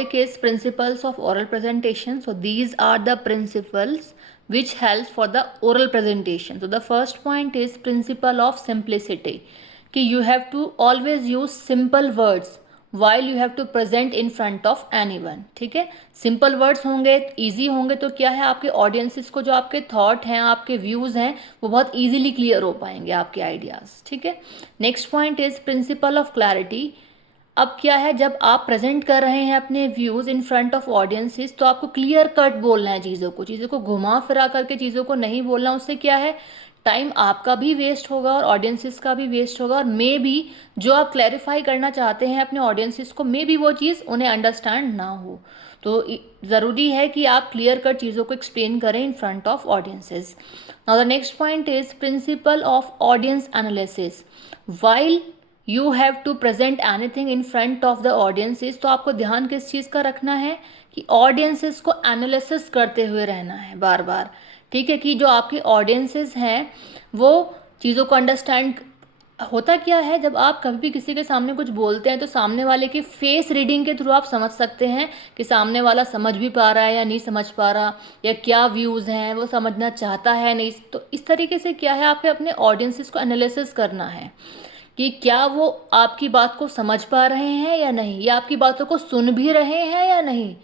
topic is principles of oral presentation. So these are the principles which helps for the oral presentation. So the first point is principle of simplicity, कि you have to always use simple words while you have to present in front of anyone. ठीक है, simple words होंगे, easy होंगे, तो क्या है, आपके audiences को जो आपके थॉट हैं, आपके व्यूज़ हैं, वो बहुत इजीली क्लियर हो पाएंगे, आपके आइडियाज़. ठीक है. Next point is principle of clarity. अब क्या है, जब आप प्रेजेंट कर रहे हैं अपने views in front of audiences, तो आपको क्लियर कट बोलना है, चीज़ों को घुमा फिरा करके चीज़ों को नहीं बोलना. उससे क्या है, टाइम आपका भी वेस्ट होगा और ऑडियंसेस का भी वेस्ट होगा, और मे बी जो आप क्लैरिफाई करना चाहते हैं अपने ऑडियंसेस को, मे बी वो चीज़ उन्हें अंडरस्टैंड ना हो. तो ज़रूरी है कि आप क्लियर कट चीज़ों को एक्सप्लेन करें in front of audiences. Now the next point is principle of audience analysis. While you have to present anything in front of the audiences, तो आपको ध्यान किस चीज़ का रखना है कि ऑडियंसेस को एनालिसिस करते हुए रहना है बार बार. ठीक है, कि जो आपके ऑडियंसेस हैं वो चीज़ों को अंडरस्टैंड. होता क्या है, जब आप कभी भी किसी के सामने कुछ बोलते हैं तो सामने वाले की फेस रीडिंग के थ्रू आप समझ सकते हैं कि सामने वाला समझ भी पा रहा है या नहीं समझ पा रहा, या क्या व्यूज़ हैं, वो समझना चाहता है नहीं. तो इस तरीके से क्या है, आपके अपने ऑडियंसेस को एनालिसिस करना है कि क्या वो आपकी बात को समझ पा रहे हैं या नहीं, या आपकी बातों को सुन भी रहे हैं या नहीं.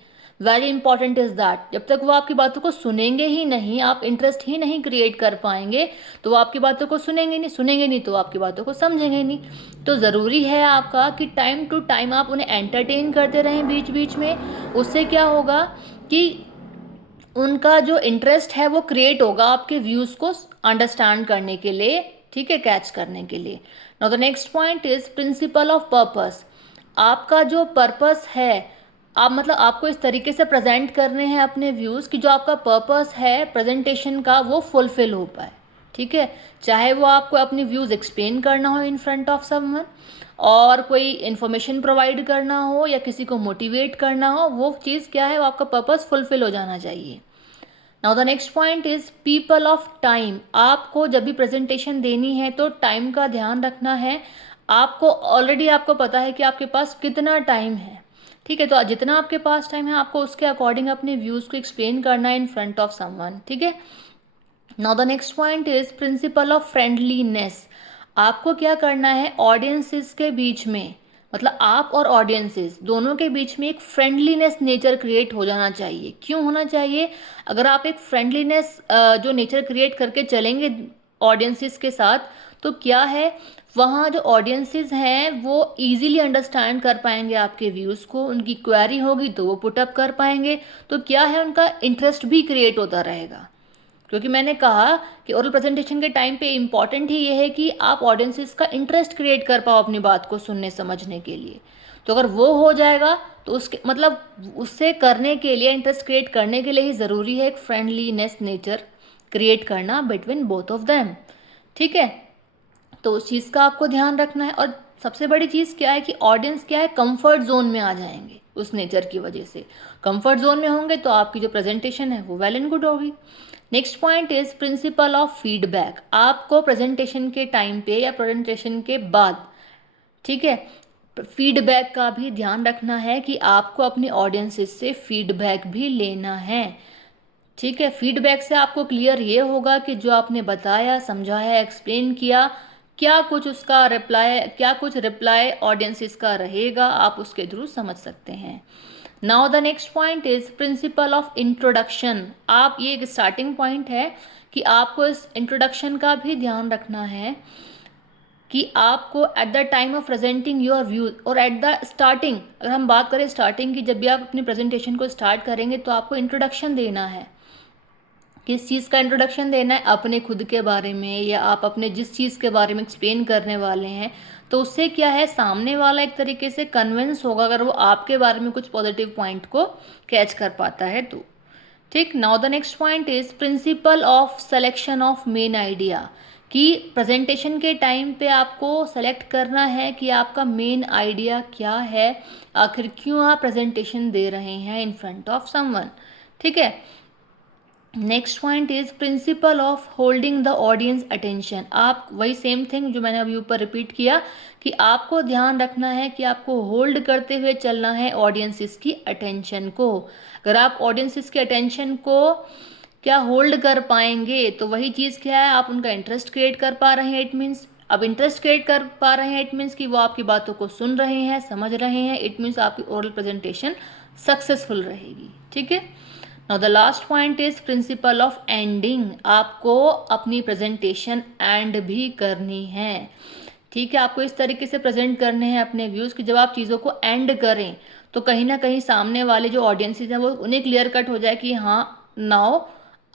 Very important is that. जब तक वो आपकी बातों को सुनेंगे ही नहीं, आप इंटरेस्ट ही नहीं क्रिएट कर पाएंगे, तो वो आपकी बातों को सुनेंगे नहीं तो आपकी बातों को समझेंगे नहीं. तो ज़रूरी है आपका कि टाइम टू टाइम आप उन्हें एंटरटेन करते रहें बीच बीच में. उससे क्या होगा कि उनका जो इंटरेस्ट है वो क्रिएट होगा आपके व्यूज़ को अंडरस्टैंड करने के लिए. ठीक है, कैच करने के लिए. Now the next point is principle of purpose. आपका जो पर्पस है, आप मतलब आपको इस तरीके से प्रेजेंट करने हैं अपने व्यूज़ कि जो आपका पर्पस है प्रेजेंटेशन का वो फुलफिल हो पाए. ठीक है, चाहे वो आपको अपनी व्यूज़ एक्सप्लेन करना हो इन फ्रंट ऑफ समवन, और कोई इन्फॉर्मेशन प्रोवाइड करना हो, या किसी को मोटिवेट करना हो, वो चीज़ क्या है, वो आपका पर्पस फुलफिल हो जाना चाहिए. Now the next point is people of time. आपको जब भी प्रेजेंटेशन देनी है तो टाइम का ध्यान रखना है. आपको ऑलरेडी आपको पता है कि आपके पास कितना टाइम है. ठीक है, तो जितना आपके पास टाइम है आपको उसके अकॉर्डिंग अपने व्यूज़ को एक्सप्लेन करना है इन फ्रंट ऑफ समवन. ठीक है. Now the next point is principle of friendliness. आपको क्या करना है, ऑडियंसेस के बीच में, मतलब आप और ऑडियंसेस दोनों के बीच में एक फ्रेंडलीनेस नेचर क्रिएट हो जाना चाहिए. क्यों होना चाहिए, अगर आप एक फ्रेंडलीनेस जो नेचर क्रिएट करके चलेंगे ऑडियंसेस के साथ, तो क्या है, वहाँ जो ऑडियंसेस हैं वो इजीली अंडरस्टैंड कर पाएंगे आपके व्यूज़ को. उनकी क्वेरी होगी तो वो पुटअप कर पाएंगे. तो क्या है, उनका इंटरेस्ट भी क्रिएट होता रहेगा. क्योंकि मैंने कहा कि ओरल प्रेजेंटेशन के टाइम पे इम्पॉर्टेंट ही ये है कि आप ऑडियंसेस का इंटरेस्ट क्रिएट कर पाओ अपनी बात को सुनने समझने के लिए. तो अगर वो हो जाएगा तो उसके मतलब उससे करने के लिए, इंटरेस्ट क्रिएट करने के लिए ही ज़रूरी है एक फ्रेंडलीनेस नेचर क्रिएट करना बिटवीन बोथ ऑफ देम. ठीक है, तो उस चीज़ का आपको ध्यान रखना है. और सबसे बड़ी चीज़ क्या है कि ऑडियंस क्या है, कंफर्ट जोन में आ जाएंगे उस नेचर की वजह से. कंफर्ट जोन में होंगे तो आपकी जो प्रेजेंटेशन है वो वेल एंड गुड होगी. Next point is principle of feedback. आपको प्रेजेंटेशन के टाइम पे या प्रेजेंटेशन के बाद, ठीक है, फीडबैक का भी ध्यान रखना है कि आपको अपनी ऑडियंसेस से फीडबैक भी लेना है. ठीक है, फीडबैक से आपको क्लियर ये होगा कि जो आपने बताया, समझाया, एक्सप्लेन किया, क्या कुछ रिप्लाई ऑडियंसेस का रहेगा, आप उसके थ्रू समझ सकते हैं. Now the next point is principle of introduction. आप ये एक स्टार्टिंग पॉइंट है कि आपको इस इंट्रोडक्शन का भी ध्यान रखना है कि आपको at the time of presenting your views, और एट द स्टार्टिंग, अगर हम बात करें स्टार्टिंग की, जब भी आप अपनी प्रेजेंटेशन को स्टार्ट करेंगे तो आपको इंट्रोडक्शन देना है. किस चीज़ का इंट्रोडक्शन देना है, अपने खुद के बारे में, या आप अपने जिस चीज़ के बारे में एक्सप्लेन करने वाले हैं. तो उससे क्या है, सामने वाला एक तरीके से कन्विंस होगा अगर वो आपके बारे में कुछ पॉजिटिव पॉइंट को कैच कर पाता है तो. ठीक. Now the next point is principle of selection of main idea. कि प्रेजेंटेशन के टाइम पे आपको सेलेक्ट करना है कि आपका मेन आइडिया क्या है, आखिर क्यों आप प्रेजेंटेशन दे रहे हैं इन फ्रंट ऑफ समवन. ठीक है. Next point is principle of holding the audience attention. आप वही सेम थिंग जो मैंने अभी ऊपर रिपीट किया कि आपको ध्यान रखना है कि आपको होल्ड करते हुए चलना है ऑडियंसिस की अटेंशन को। अगर आप ऑडियंसिस के अटेंशन को क्या होल्ड कर पाएंगे तो वही चीज़ क्या है, आप उनका इंटरेस्ट क्रिएट कर पा रहे हैं। इट मीन्स अब इंटरेस्ट क्रिएट कर पा रहे हैं, इट मीन्स कि वो आपकी बातों को सुन रहे हैं, समझ रहे हैं। इट मीन्स आपकी ओरल प्रेजेंटेशन सक्सेसफुल रहेगी। ठीक है। Now the last point is principle of ending. आपको अपनी प्रेजेंटेशन एंड भी करनी है। ठीक है, आपको इस तरीके से प्रेजेंट करने हैं अपने व्यूज़ कि जब आप चीज़ों को एंड करें तो कहीं ना कहीं सामने वाले जो ऑडियंसेस हैं वो उन्हें क्लियर कट हो जाए कि हाँ नाउ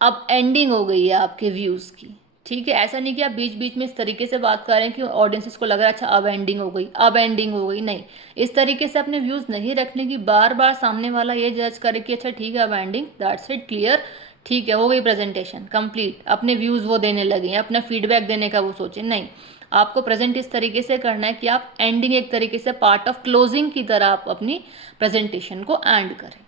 अब एंडिंग हो गई है आपके व्यूज़ की। ठीक है, ऐसा नहीं कि आप बीच बीच में इस तरीके से बात कर रहे हैं कि ऑडियंसेस को लग रहा है अच्छा अब एंडिंग हो गई, अब एंडिंग हो गई। नहीं, इस तरीके से अपने व्यूज़ नहीं रखने की, बार बार सामने वाला ये जज करे कि अच्छा ठीक है अब एंडिंग, दैट्स इट, क्लियर, ठीक है हो गई प्रेजेंटेशन कंप्लीट, अपने व्यूज़ वो देने लगे हैं, अपना फीडबैक देने का वो सोचे। नहीं, आपको प्रेजेंट इस तरीके से करना है कि आप एंडिंग एक तरीके से पार्ट ऑफ क्लोजिंग की तरह आप अपनी प्रेजेंटेशन को एंड करें।